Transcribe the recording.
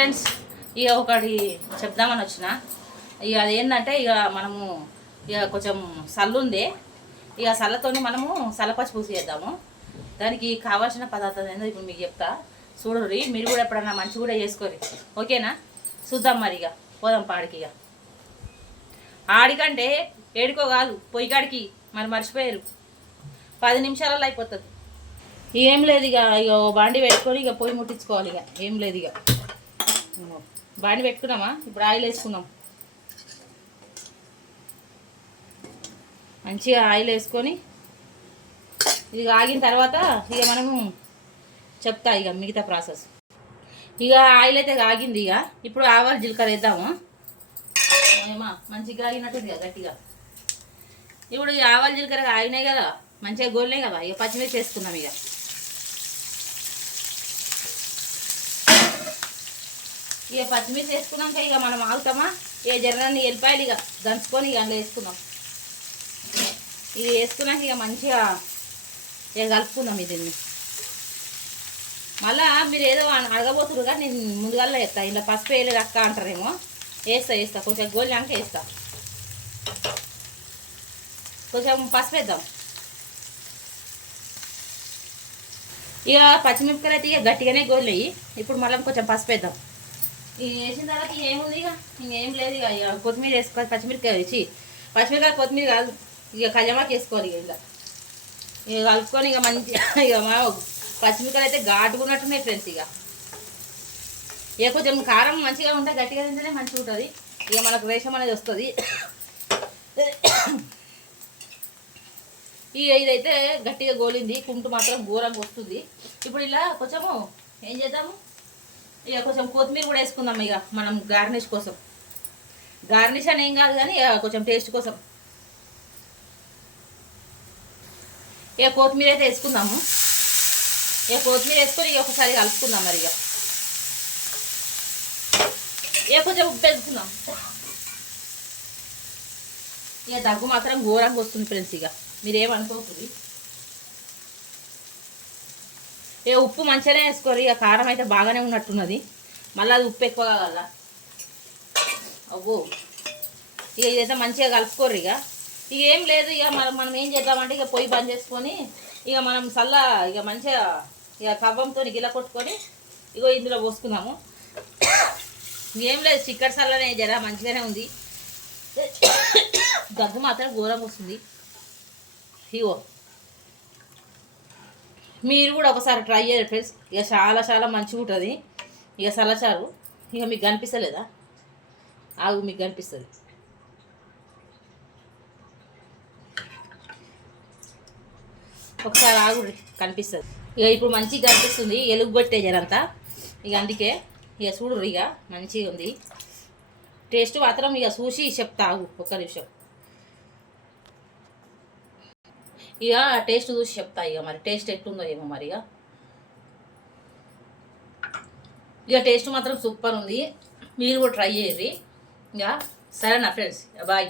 Friends ఇక ఒకటి చెప్దామని వచ్చిన. ఇక అదేంటంటే ఇక మనము ఇక కొంచెం సల్లు ఉంది. ఇక సల్లతోని మనము సల్లపచ్చి పూసి చేద్దాము. దానికి కావాల్సిన పదార్థాలు ఏందో ఇప్పుడు మీకు చెప్తా చూడరి. మీరు కూడా ఎప్పుడన్నా మంచి కూడా చేసుకోరి, ఓకేనా? చూద్దాం మరి. ఇక పోదాం పాడికి. ఇక ఆడికంటే ఏడుకో కాదు, పొయ్యి కాడికి మరి మర్చిపోయారు. 10 నిమిషాలలో అయిపోతుంది. ఏం లేదు ఇక ఇక బాండి పెట్టుకొని ఇక పొయ్యి ముట్టించుకోవాలి. ఇక ఏం లేదు, ఇక బాండి పెట్టుకున్నామా. ఇప్పుడు ఆయిల్ వేసుకుందాం. మంచిగా ఆయిల్ వేసుకొని ఇక ఆగిన తర్వాత ఇక మనము చెప్తా ఇక మిగతా ప్రాసెస్. ఇక ఆయిల్ అయితే ఆగింది. ఇక ఇప్పుడు ఆవాలు జీలకర్ర వేద్దాము. ఏమా మంచిగా ఆగినట్టుంది కదా గట్టిగా. ఇప్పుడు ఈ ఆవాలు జీలకర్ర ఆగినాయి కదా, మంచిగా గోలినాయి కదా. ఇక పచ్చిమిర్చి వేసుకున్నాం. ఇక పచ్చిమిర్చి వేసుకున్నాక ఇక మనం ఆగుతామా. ఇక జర్రాన్ని ఎల్లిపాయలు ఇక దంచుకొని ఇక అందులో వేసుకున్నాం. ఇక వేసుకున్నాక ఇక మంచిగా ఇక కలుపుకుందాం. దీన్ని మళ్ళా మీరు ఏదో అడగబోతురు కానీ నేను ముందుగా వేస్తా. ఇలా పసుపు వేయలేదు అక్క అంటారేమో. వేస్తా కొంచెం గోలినాక వేస్తా. కొంచెం పసుపు వేద్దాం. ఇక పచ్చిమిరపకాయలు అయితే ఇక గట్టిగానే గోలినాయి. ఇప్పుడు మళ్ళీ కొంచెం పసుపు వేద్దాం. ఇక వేసిన తర్వాత ఏముంది, ఇక ఇంకేం లేదు. ఇక కొత్తిమీర వేసుకోవాలి. పచ్చిమిరపకాయ వేసి పచ్చిమిరపకాయ కొత్తిమీర కాదు, ఇక కజమాకి వేసుకోవాలి. ఇక కలుపుకొని ఇక మంచిగా ఇక మా పచ్చిమిరపకాయలు అయితే ఘాటుగా ఉన్నట్టున్నాయి ఫ్రెండ్స్. ఇక కొంచెం కారం మంచిగా ఉంటే గట్టిగా తింటేనే మంచిగా ఉంటుంది. ఇక మనకు రేషం అనేది వస్తుంది. ఇక ఇదైతే గట్టిగా గోలింది. కుంటు మాత్రం ఘోరంగా వస్తుంది. ఇప్పుడు ఇలా కొంచెము ఏం చేద్దాము, ఇక కొంచెం కొత్తిమీర కూడా వేసుకుందాం. ఇక మనం గార్నిష్ కోసం. గార్నిష్ అని ఏం కాదు కానీ కొంచెం టేస్ట్ కోసం ఇక కొత్తిమీర అయితే వేసుకుందాము. ఇక కొత్తిమీర వేసుకొని ఇక ఒకసారి కలుపుకుందాం. మరి ఇక కొంచెం ఉప్పు వేసుకుందాం. ఇక దగ్గు మాత్రం ఘోరంగా వస్తుంది ఫ్రెండ్స్. ఇక మీరేమనుకోతుంది. ఇక ఉప్పు మంచిగానే వేసుకోరు. ఇక కారం అయితే బాగానే ఉన్నట్టున్నది. మళ్ళీ అది ఉప్పు ఎక్కువ కావాల. అవ్వో ఇక ఇదైతే మంచిగా కలుపుకోరు. ఇక ఏం లేదు. ఇక మనం ఏం చేద్దామంటే ఇక పొయ్యి బంద్ చేసుకొని ఇక మనం ఇక మంచిగా ఇక కవ్వంతో గిల కొట్టుకొని ఇగో ఇందులో పోసుకుందాము. ఏం లేదు, చిక్కటి సల్లనే జర మంచిగానే ఉంది. దగ్గు మాత్రం ఘోరంగా వస్తుంది. ఇగో మీరు కూడా ఒకసారి ట్రై చేయండి ఫ్రెండ్స్. ఇక చాలా చాలా మంచిగా ఉంటుంది. ఇక సల్లచారు ఇక మీకు కనిపిస్తలేదా? ఆగు, మీకు కనిపిస్తుంది. ఒకసారి ఆగు, కనిపిస్తుంది. ఇక ఇప్పుడు మంచిగా కనిపిస్తుంది. ఎలుగు పట్టే జరంతా. ఇక అందుకే ఇక చూడు. ఇక మంచిగా ఉంది. టేస్ట్ మాత్రం ఇక చూసి చెప్తా. ఆగు ఒక్క నిమిషం. ఇక టేస్ట్ చూసి చెప్తా. ఇక మరి టేస్ట్ ఎట్లుందో ఏమో మరి. ఇక టేస్ట్ మాత్రం సూపర్ ఉంది. మీరు కూడా ట్రై చేయండి. ఇక సరేనా ఫ్రెండ్స్, బాయ్.